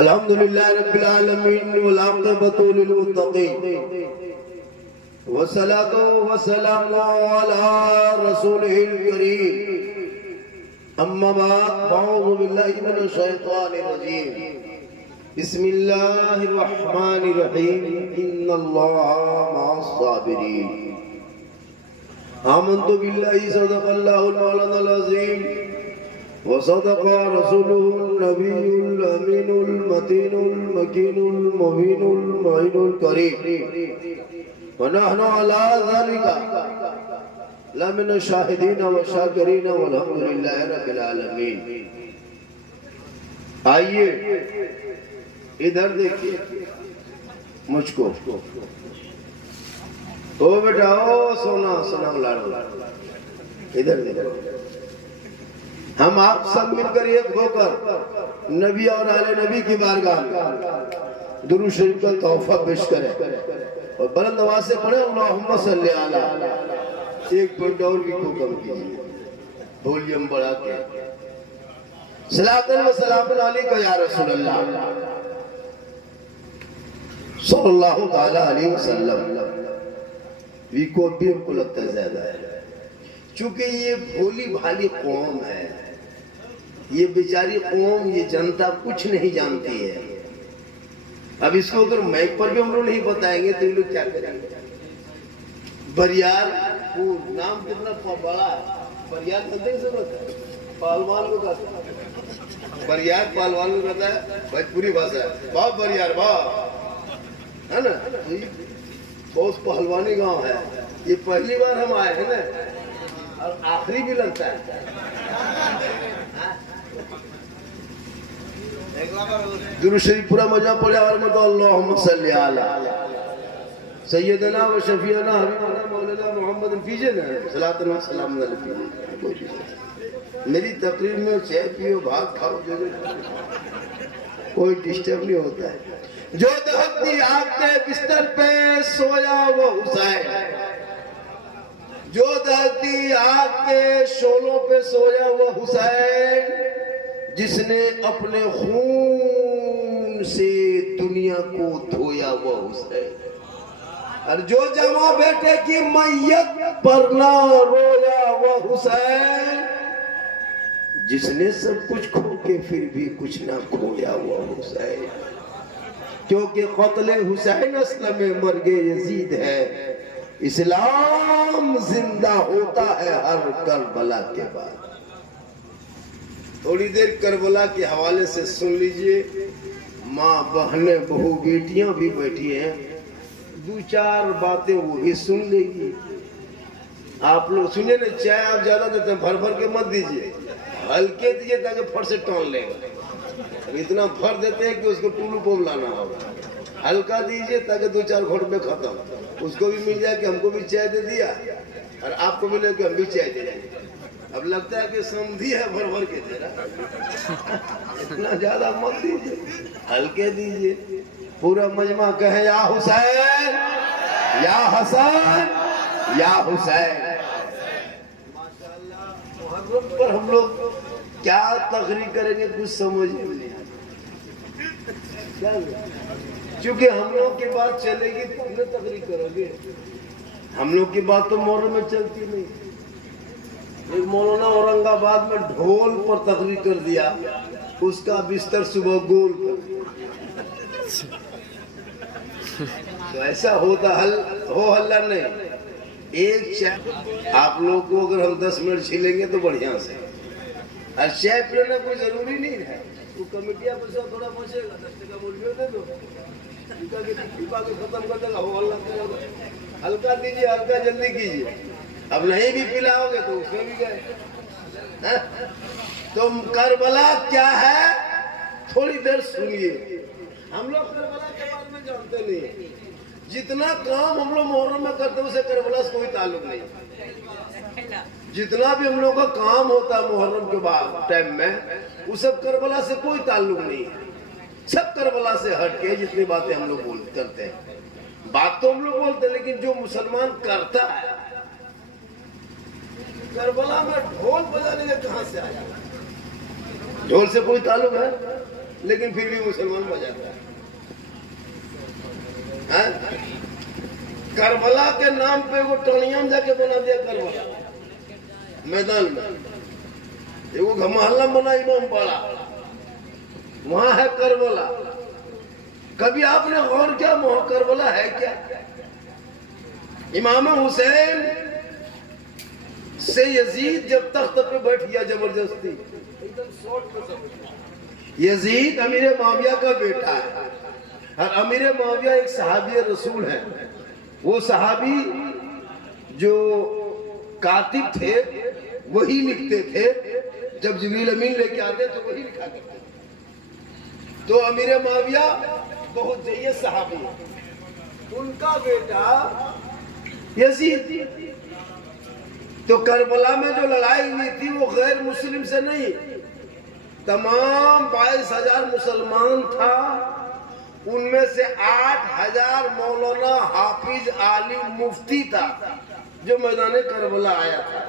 अल्हम्दुलिल्लाह रब्बिल आलमीन वल आक़िबतु लिल मुत्तक़ीन वस्सलातु वस्सलामु अला रसूलिहिल करीम अम्मा बाद अऊज़ु बिल्लाहि मिनश शैतानिर रजीम बिस्मिल्लाहिर रहमानिर रहीम इन्नल्लाहा मअस साबिरीन आमन्तु बिल्लाहि सदक़ल्लाहुल मौलानाल अज़ीम वसदक़ रसूलुहुन नबियुल अमीनुल मतीनुल मकीनुल मुबीनुल मुइनुल करीम वनहनु अला ज़ालिका लमिन शाहिदीन व शाकिरीन वल्हम्दुलिल्लाहि रब्बिल आलमीन। आइए इधर देखिए मुझको। ओ बेटा ओ सोना सोना लाडो इधर देखो। हम आप सब मिलकर एक होकर नबी और आले नबी की बारगाह में दुरूद शरीफ का तोहफा पेश करें और बुलंद आवाज से पढ़े अल्लाहुम्मा सल्ली अला। एक पॉइंट और भी को कम कीजिए, वॉल्यूम बढ़ा के। सलातन व सलाम अलैका या रसूल अल्लाह सल्लल्लाहु तआला अलैहि वसल्लम। वी को भी हमको लगता है ज्यादा है, चूंकि ये भोली भाली कौम है, ये बेचारी कौम, ये जनता कुछ नहीं जानती है। अब इसको अगर माइक पर भी हम लोग नहीं बताएंगे तो ये लोग क्या करेंगे? बरियार वो नाम कितना बड़ा, बरियार कहते हैं, पहलवान को कहता है, बरियार पहलवान को कहता है, भोजपुरी भाषा है, वाह बरियार वाह, है ना? बहुत पहलवानी गांव है। ये पहली बार हम आए हैं ना, और आखिरी भी लगता है। दुरूद शरीफ पूरा मजा पड़े और मैं तो अल्लाहुम्मा सल्ली अला सय्यदना व शफीअना हबीबना मौलाना मोहम्मद फीजे ना सलातन व सलाम अलैहि। मेरी तकरीर में चाय पियो, भात खाओ, कोई डिस्टर्ब नहीं होता है। जो दहकती आग के बिस्तर पे सोया वो हुसैन, जो दहकती आग के शोलों पे सोया वो हुसैन, जिसने अपने खून से दुनिया को धोया वो हुसैन। और जो जमा बेटे की मैयत पर ना रोया वो हुसैन, जिसने सब कुछ खो के फिर भी कुछ ना खोया वो हुसैन। क्योंकि क़त्ल हुसैन अस्ल में मर्गे यजीद है, इस्लाम जिंदा होता है हर करबला के बाद। थोड़ी देर करबला के हवाले से सुन लीजिए। माँ बहनें बहू बेटियां भी बैठी हैं, दो चार बातें वो भी सुन लेगी। आप लोग सुनिए ना, चाय आप ज्यादा देते हैं, भर भर के मत दीजिए, हल्के दीजिए ताकि फट से टोन लेगा। इतना भर देते हैं कि उसको टूलू पोम लाना होगा। हल्का दीजिए ताकि दो चार घोट में खत्म, उसको भी मिल जाए कि हमको भी चाय दे दिया और आपको मिले कि हम भी चाय दे दिए। अब लगता है कि समझी है, भर भर के दे रहा। इतना ज्यादा मत दीजिए, हल्के दीजिए। पूरा मजमा कहे या हुसैन या हसन या हुसैन। माशाअल्लाह, मुहर्रम पर हम लोग क्या तकरीर करेंगे कुछ समझ नहीं आता। क्योंकि हम लोग की बात चलेगी तो हमने तकरीर करोगे। हम लोग की बात तो मुहर्रम में चलती नहीं। एक मौलाना औरंगाबाद में ढोल पर तकरीर कर दिया, उसका बिस्तर सुबह गोल कर। तो ऐसा होता हल्ला नहीं। एक चाय आप लोग को अगर हम 10 मिनट छीलेंगे तो बढ़िया से, और चाय पीना कोई जरूरी नहीं है। वो कमेटिया पैसा थोड़ा बचेगा, 10 टका बोलियो दे दो, खत्म कर देगा। हल्का दीजिए, हल्का जल्दी कीजिए। अब नहीं भी पिलाओगे तो उसमें भी गए। तो करबला क्या है थोड़ी देर सुनिए। हम लोग करबला के बारे में जानते नहीं। जितना काम हम लोग मुहर्रम में करते हैं उसे करबला से कोई ताल्लुक नहीं। जितना भी हम लोग का काम होता है मुहर्रम के बाद टाइम में, वो सब करबला से कोई ताल्लुक नहीं है। सब करबला से हटके जितनी बातें हम लोग करते हैं, बात तो हम लोग बोलते हैं, लेकिन जो मुसलमान करता है, करबला में ढोल बजाने का कहां से आया? ढोल से कोई ताल्लुक है? लेकिन फिर भी मुसलमान बजाता है। करबला के नाम पे वो टोनिया जाके बना दिया करबला मैदान में, वो मोहल्ला बना इमाम पाड़ा, वहां है करबला। कभी आपने गौर किया करबला है क्या? इमाम हुसैन से यजीद जब तख्त पे बैठ गया जबरदस्ती, यजीद अमीर माविया का बेटा है और अमीर माविया एक सहाबी रसूल है। वो सहाबी जो कातिब थे वही लिखते थे, जब जिब्रील अमीन लेके आते तो वही लिखा करते। तो अमीर माविया बहुत जय्यद सहाबी है, उनका बेटा यजीद। तो करबला में जो लड़ाई हुई थी वो गैर मुस्लिम से नहीं, तमाम 22,000 मुसलमान था, उनमें से 8,000 मौलाना हाफिज आलिम मुफ्ती था जो मैदान करबला आया था।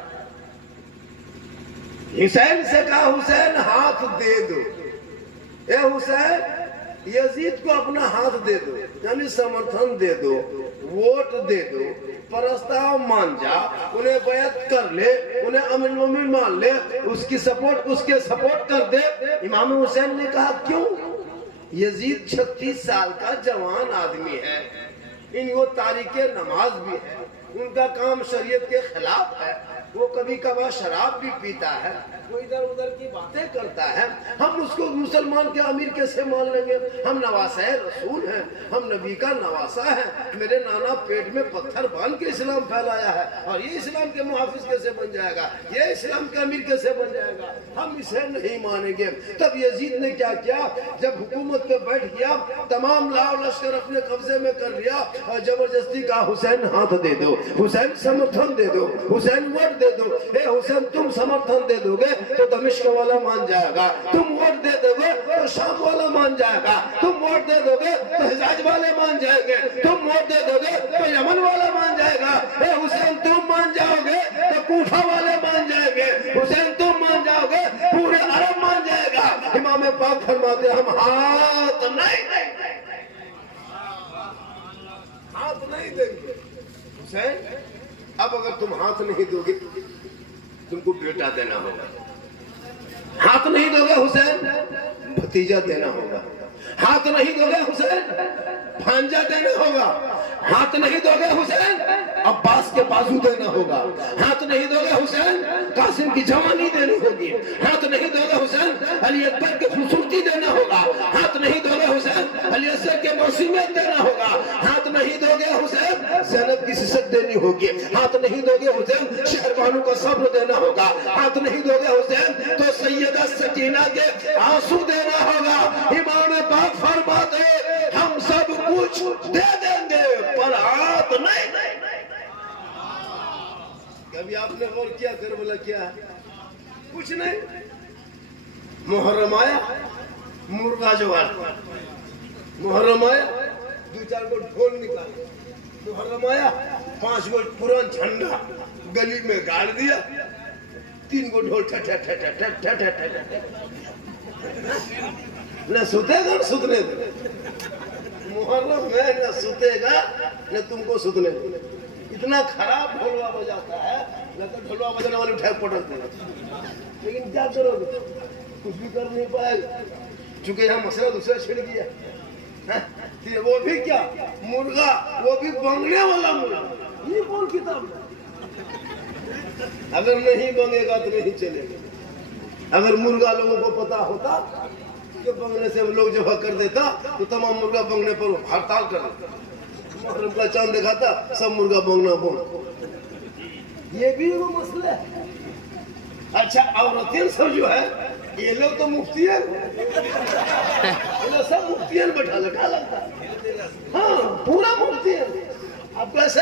हुसैन से कहा हुसैन हाथ दे दो, ए हुसैन यजीद को अपना हाथ दे दो, यानी समर्थन दे दो, वोट दे दो, प्रस्ताव मान जा, उन्हें बैत कर ले, उन्हें अमीर मोमिन मान ले, उसके सपोर्ट कर दे। इमाम हुसैन ने कहा क्यों? यजीद 36 साल का जवान आदमी है, इनको तारीखे नमाज भी है, उनका काम शरीयत के खिलाफ है, वो कभी कभार शराब भी पीता है, वो इधर उधर की बातें करता है, हम उसको मुसलमान के अमीर कैसे मान लेंगे? हम नवासा रसूल हैं, हम नबी का नवासा है, मेरे नाना पेट में पत्थर बांध के इस्लाम फैलाया है और ये इस्लाम के मुहाफिज कैसे बन जाएगा, ये इस्लाम के अमीर कैसे बन जाएगा? हम इसे नहीं मानेंगे। तब यजीद ने क्या किया? जब हुकूमत पे बैठ गया, तमाम लाव लश्कर अपने कब्जे में कर लिया और जबरदस्ती कहा हुसैन हाथ दे दो, हुसैन समर्थन दे दो, हुसैन वोट दे दो। ए हुसैन तुम समर्थन दे दोगे तो दमिश्क वाला मान जाएगा, तुम वोट दे दोगे तो शाम वाला मान जाएगा, तुम वोट दे दोगे तो हिजाज वाले मान जाएंगे, तुम वोट दे दोगे तो यमन वाला मान जाएगा। ए हुसैन तुम मान जाओगे तो कूफा वाले मान जाएंगे, हुसैन तुम मान जाओगे पूरे अरब मान जाएगा। इमाम पाक फरमाते हम हाथ नहीं देंगे। हुसैन अब अगर तुम हाथ नहीं दोगे तुमको बेटा देना होगा, हाथ नहीं दोगे हुसैन भतीजा देना होगा, हाथ नहीं दोगे हुसैन भांजा देना होगा, हाथ नहीं दोगे हुसैन अब्बास के बाजू देना होगा, हाथ नहीं दोगे हुसैन कासिम की जवानी देनी होगी, हाथ नहीं दोगे हुसैन अली अकबर के खूबसूरती देना होगा, हाथ नहीं दोगे हुसैन अली असगर के मौसमियत देना होगा, हाथ नहीं दोगे हुसैन ज़ैनब की सिसक देनी होगी, हाथ नहीं दोगे हुसैन शहरबानों का सब्र देना होगा, हाथ नहीं दोगे हुसैन तो सैयदा सकीना के आंसू देना होगा। इमाम पाक फरमाते हम सब कुछ दे देंगे पर हाथ नहीं। कभी आपने गौर किया करबला क्या है? कुछ नहीं। मुहर्रम आया, मुर्गा जवान, मुहर्रम आया 2-4 गो ढोल निकाले, मुहर्रम आया 5 गो पुरान झंडा गली में गाड़ दिया, 3 गो ढोल न सुतेगा न सुतने दे। मुहर्रम में न सुतेगा न तुमको सुतने दे। इतना खराब ढोलवा बजाता है, लगता ढोलवा बजाने वाले उठाए पटक देगा। लेकिन क्या करोगे? कुछ भी कर नहीं पाएगा, चूंकि यहाँ मसला दूसरा छिड़ गया। वो भी क्या मुर्गा, वो भी बंगने वाला मुर्गा। ये कौन किताब है? अगर नहीं बंगेगा तो नहीं चलेगा। अगर मुर्गा लोगों को पता होता कि बंगने से लोग जब कर देता तो तमाम मुर्गा बंगने पर हड़ताल कर देता। मुहर्रम का चांद दिखाता, सब मुर्गा बंगना बोल। ये भी वो मसला है। अच्छा औरतें सब जो है ये लोग तो मुफ्तियन, सब मुफ्तियन बैठा लगता है। हाँ पूरा मुफ्तियन। अब कैसे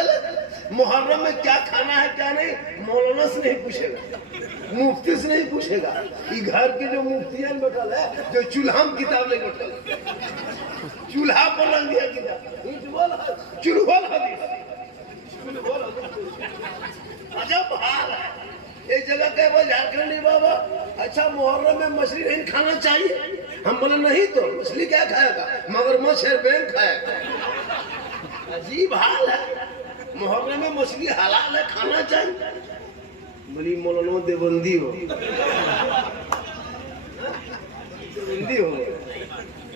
मुहर्रम में क्या खाना है क्या नहीं मौलाना से नहीं पूछेगा, मुफ्ती से नहीं पूछेगा। ये घर के जो मुफ्तियन बैठल है, जो चूल्हा में किताब नहीं बैठल, चूल्हा पर रख दिया किताब, चूल्हा अजब हाल है। एक जगह कहे झारखंडी बाबा अच्छा मुहर्रम में मछली नहीं खाना चाहिए, हम बोले नहीं तो मछली क्या खाएगा, मगरमच्छ है बैंक खाएगा। अजीब हाल है, मुहर्रम में मछली हलाल है, खाना चाहिए। बोली मौलाना देवबंदी हो, देवबंदी हो,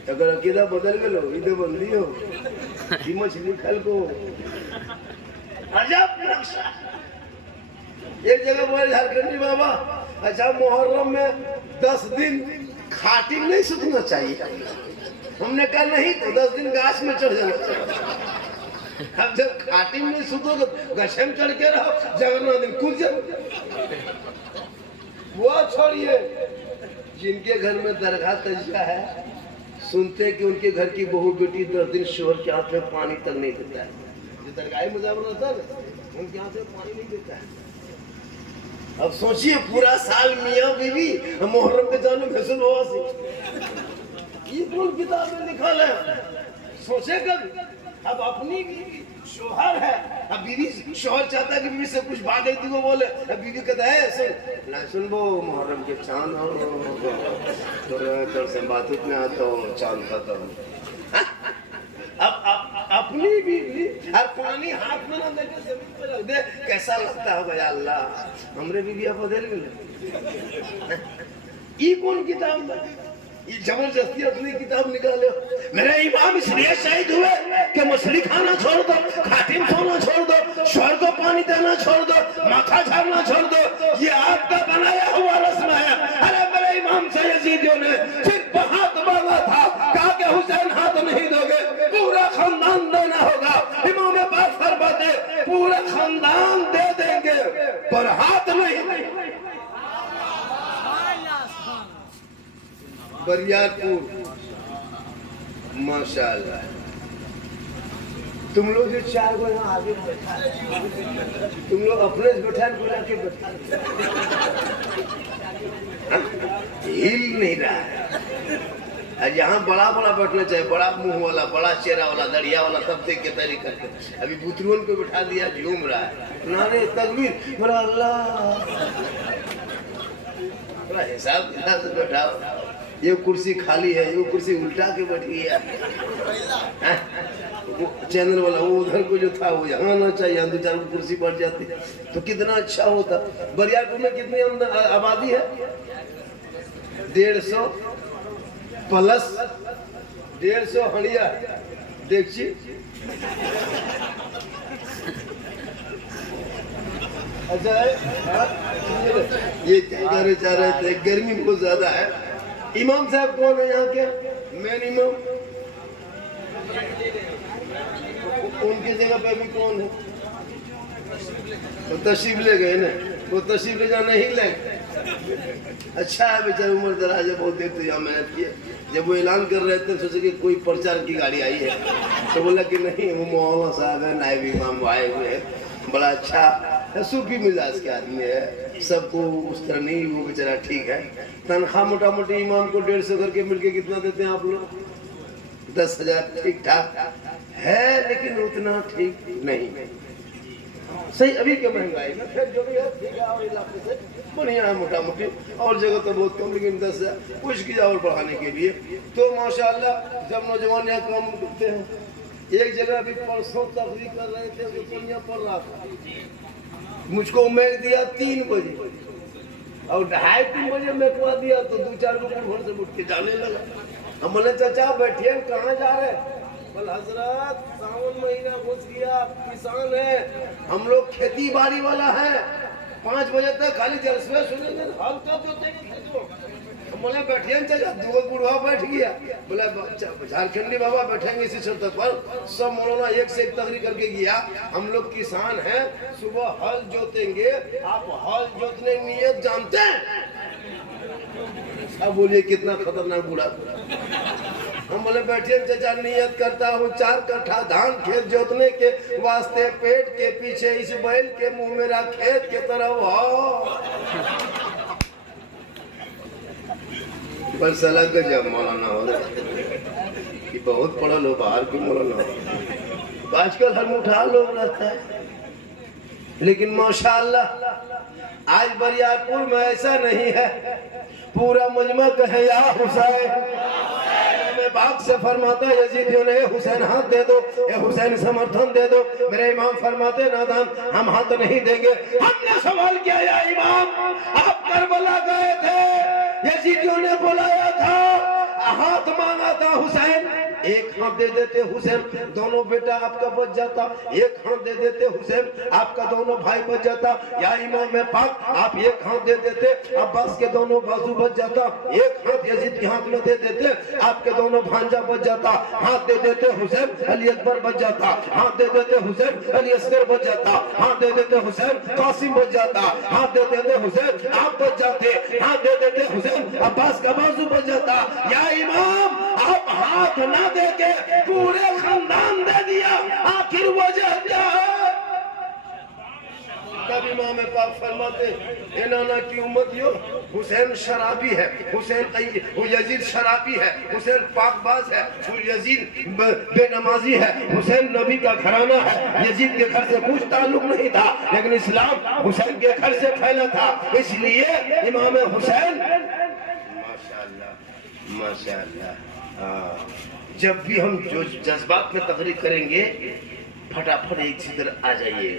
अगर अकेला बदल गए लो देवबंदी हो, ये मछली खल को अजब नक्शा। एक जगह बोले झारखंडी बाबा, अच्छा मुहर्रम में 10 दिन खाटी नहीं सूखना चाहिए। हमने कहा नहीं तो 10 दिन गाछ में चढ़ जाना चाहिए। अब जब खाटी में सूखो तो गछे में चढ़ के रहो, जगन्नाथ दिन कूद जाओ। वो छोड़िए, जिनके घर में दरगाह तजिया है, सुनते कि उनके घर की बहू बेटी 10 दिन शोहर के हाथ में पानी तक नहीं देता है। जो दरगाही मुजावर रहता है उनके हाथ में पानी नहीं देता है। अब सोचिए पूरा साल मियाँ बीवी मुहर्रम के जानो फैसल हुआ सी, ये कौन किताब में लिखा है? सोचे कभी। अब अपनी बीवी शोहर है, अब बीवी शोहर चाहता है कि बीवी से कुछ बात है, वो बोले, अब बीवी कहता है सुन ना, सुन वो मुहर्रम के चांद हो तो से बात उतना तो चांद खत्म। अब अपनी बीवी और पानी हाथ में ना लेके जमीन पर रख दे, कैसा लगता होगा या अल्लाह, हमरे बीवी अब बदल गए। ये कौन किताब है? ये जबरदस्ती अपनी किताब निकाले। मेरे इमाम इसलिए शहीद हुए कि मछली खाना छोड़ दो, खाटिम सोना छोड़ दो, शोहर को पानी देना छोड़ दो, माथा झाड़ना छोड़ दो, ये आपका बनाया हुआ रस्म है। अरे मेरे इमाम सय्यदियों ने सिर्फ हाथ मांगा था, कहा कि हुसैन हाथ नहीं दोगे, पूरा खानदान देना होगा। इमाम पाक फरमाते पूरा खानदान दे देंगे पर हाथ नहीं। बरियारपुर माशाल्लाह, तुम लोग जो 4 गो यहाँ आगे बैठा, तुम लोग अपने से बैठा बुला के बैठा, हिल नहीं रहा है। यहाँ बड़ा बड़ा बैठना चाहिए, बड़ा मुंह वाला, बड़ा चेहरा वाला, दरिया वाला, सब देख के तैयारी करके। अभी बुतरुओं को बैठा दिया, झूम रहा है, नारे तकबीर, बड़ा अल्लाह, बड़ा हिसाब किताब से बैठा। ये कुर्सी खाली है, ये कुर्सी उल्टा के बैठी है, चैनल वाला वो उधर को जो था वो यहाँ आना चाहिए, 2-4 कुर्सी बढ़ जाती तो कितना अच्छा होता। बरियारपुर में कितनी आबादी है? 150 प्लस 150 हड़िया देखिए। अच्छा है, ये क्या चाह रहे थे, गर्मी बहुत ज्यादा है। इमाम साहब कौन है यहाँ के? मेन इमाम, उनकी जगह पे भी कौन है? तो तशरीफ ले गए ना, वो तशरीफ ले जाना ही ले। अच्छा है बेचारे, उम्र दराज है, बहुत देर तो यहाँ मेहनत की है। जब वो ऐलान कर रहे थे सोचे कि कोई प्रचार की गाड़ी आई है, तो बोला कि नहीं वो मौलाना साहब है, नायब इमाम आए हुए हैं, बड़ा अच्छा है, सूफी मिजाज के आदमी है, सबको उस तरह नहीं, वो बेचारा ठीक है। तनख्वाह मोटा मोटी इमाम को 150 करके मिलके कितना देते हैं आप लोग? 10,000, ठीक ठाक है, लेकिन उतना ठीक नहीं सही अभी के महंगाई में। फिर जो भी है ठीक है, और इलाके से बढ़िया है मोटा मोटी, और जगह तो बहुत कम, लेकिन 10,000 कुछ किया और बढ़ाने के लिए। तो माशाल्लाह जब नौजवान यहाँ काम करते हैं, एक जगह अभी परसों तकरीर कर रहे थे, तो दुनिया पढ़ रहा था, मुझको मेघ दिया 3 बजे और 2:30-3 बजे मेघवा दिया, तो 2-4 लोग घर से उठ के जाने लगा। हम बोले चाचा बैठिए, कहाँ जा रहे? बोल हजरत सावन महीना घुस गया, किसान है हम लोग, खेती बाड़ी वाला है, 5 बजे तक खाली जलसे सुनेंगे, हल कब जोतेंगे खेतों। हम बोले बैठिए चाचा, 2 बुढ़वा बैठ गया, बोला झारखंडी बाबा बैठेंगे इसी छत पर। सब मौलाना एक से एक तकरीर करके गया, हम लोग किसान हैं, सुबह हल जोतेंगे, आप हल जोतने नियत जानते हैं? अब बोलिए कितना खतरनाक बूढ़ा। हम बोले बैठिए चाचा, नियत करता हूँ 4 कट्ठा धान खेत जोतने के वास्ते, पेट के पीछे इस बैल के मुंह मेरा खेत के तरफ हो। पर सलाह का जब मौलाना हो कि बहुत पढ़ा लो, बाहर क्यों मौलाना हो? आजकल हर मुठा लोग रहता है, लेकिन माशाअल्लाह आज बरियारपुर में ऐसा नहीं है। पूरा मजमा कहे या हुसैन। बाग से फरमाता यजीदियों ने हुसैन हाथ दे दो, ये हुसैन समर्थन दे दो। मेरे इमाम फरमाते नादान हम हाथ नहीं देंगे। हमने सवाल किया या इमाम आप करबला गए थे, यजीदियों ने बुलाया था, हाथ मांगा था हुसैन, एक हाथ दे देते हुसैन दोनों बेटा आपका बच जाता, एक हाथ दे देते हुसैन आपका दोनों भाई बच जाता। या इमाम पाक आप एक हाथ दे देते अब्बास के दोनों बाजू बच जाता, एक हाथ यजीद के हाथ में दे देते आपके दोनों भांजा बच जाता, हाथ दे देते हुसैन अली अकबर बच जाता, हाथ दे देते हुसैन अली असगर बच जाता, हाथ दे देते हुसैन कासिम बच जाता, हाथ दे देते हुसैन आप बच जाते, हाथ दे देते हुसैन अब्बास का बाजू बच जाता। या इमाम आप हाथ ना देके पूरे खानदान दे दिया, आखिर वजह क्या है? तब इमाम पाक फरमाते इनाना की उम्मतियों हुसैन शराबी है, हुसैन यजीद शराबी है, हुसैन पाकबाज है, यजीद बेनमाजी है, हुसैन नबी का घराना है, यजीद के घर से कुछ ताल्लुक नहीं था, लेकिन इस्लाम हुसैन के घर से फैला था, इसलिए इमाम हुसैन माशाअल्लाह माशाअल्लाह। जब भी हम जो जज्बात में तकरीर करेंगे फटाफट एक सीधर आ जाइए।